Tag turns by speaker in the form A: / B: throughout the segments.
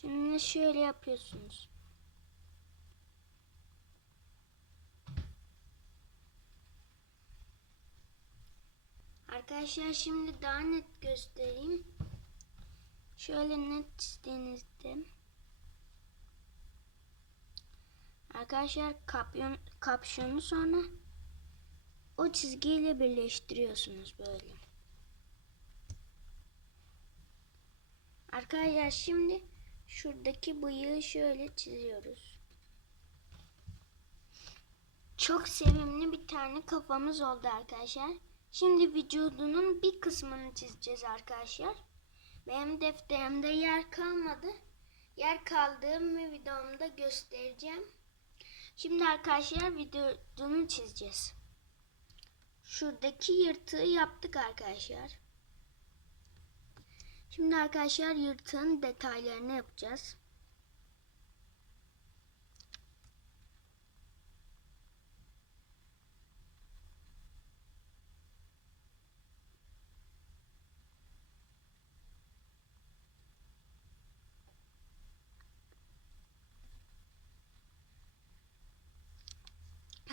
A: Şimdi şöyle yapıyorsunuz. Arkadaşlar şimdi daha net göstereyim. Şöyle net çizdiğinizde Arkadaşlar kapyon, kapşonu sonra o çizgiyle birleştiriyorsunuz böyle. Arkadaşlar şimdi şuradaki bıyığı şöyle çiziyoruz. Çok sevimli bir tane kafamız oldu arkadaşlar. Şimdi vücudunun bir kısmını çizeceğiz arkadaşlar. Benim defterimde yer kalmadı. Yer kaldığım videomda göstereceğim. Şimdi arkadaşlar vücudunu çizeceğiz. Şuradaki yırtığı yaptık arkadaşlar. Şimdi arkadaşlar yırtığın detaylarını yapacağız.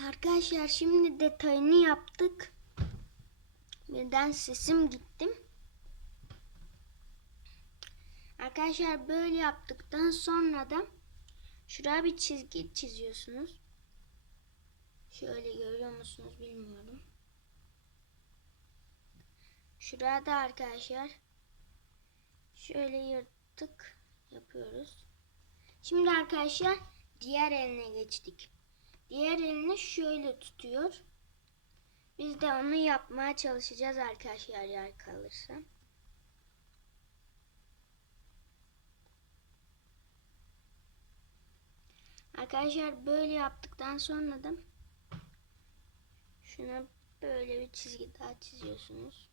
A: Arkadaşlar şimdi detayını yaptık. Birden sesim gittim. Arkadaşlar böyle yaptıktan sonra da şuraya bir çizgi çiziyorsunuz. Şöyle görüyor musunuz bilmiyorum. Şurada arkadaşlar şöyle yırtık yapıyoruz. Şimdi arkadaşlar diğer eline geçtik. Diğer elini şöyle tutuyor. Biz de onu yapmaya çalışacağız arkadaşlar yer kalırsa. Arkadaşlar böyle yaptıktan sonra da şuna böyle bir çizgi daha çiziyorsunuz.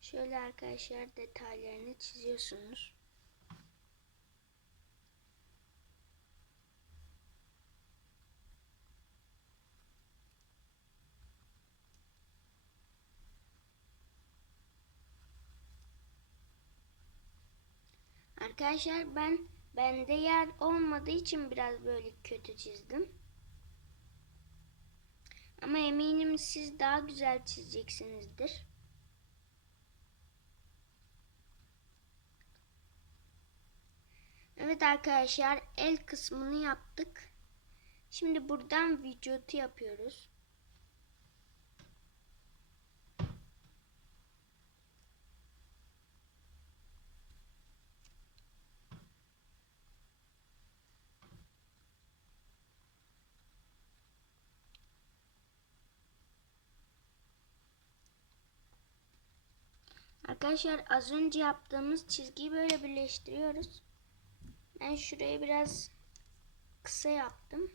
A: Şöyle arkadaşlar detaylarını çiziyorsunuz. Arkadaşlar ben bende yer olmadığı için biraz böyle kötü çizdim. Ama eminim siz daha güzel çizeceksinizdir. Evet arkadaşlar el kısmını yaptık. Şimdi buradan vücutu yapıyoruz. Arkadaşlar az önce yaptığımız çizgiyi böyle birleştiriyoruz. Ben şurayı biraz kısa yaptım.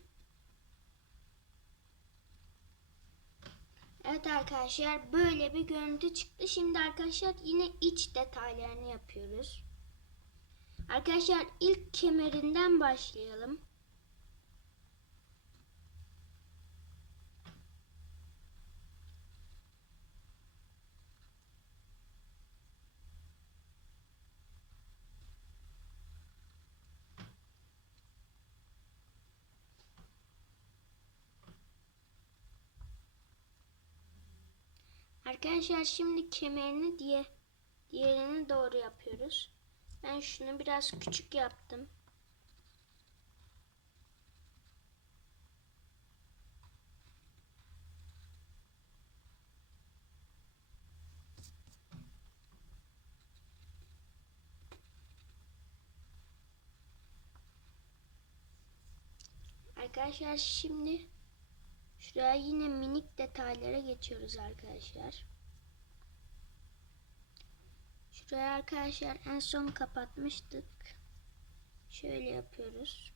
A: Evet arkadaşlar böyle bir görüntü çıktı. Şimdi arkadaşlar yine iç detaylarını yapıyoruz. Arkadaşlar ilk kemerinden başlayalım. Arkadaşlar şimdi kemerini diye diğerini doğru yapıyoruz. Ben şunu biraz küçük yaptım. Arkadaşlar şimdi şuraya yine minik detaylara geçiyoruz arkadaşlar. Şuraya arkadaşlar en son kapatmıştık. Şöyle yapıyoruz.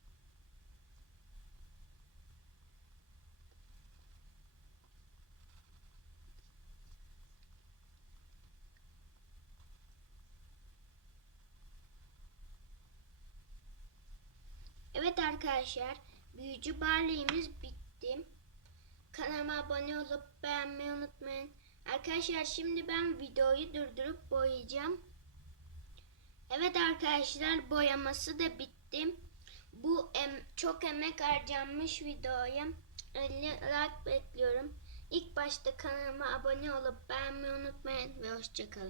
A: Evet arkadaşlar, büyücü barleyimiz bitti. Kanalıma abone olup beğenmeyi unutmayın. Arkadaşlar şimdi ben videoyu durdurup boyayacağım. Evet arkadaşlar boyaması da bitti. Bu em, çok emek harcanmış videoya 50 like bekliyorum. İlk başta kanalıma abone olup beğenmeyi unutmayın ve hoşçakalın.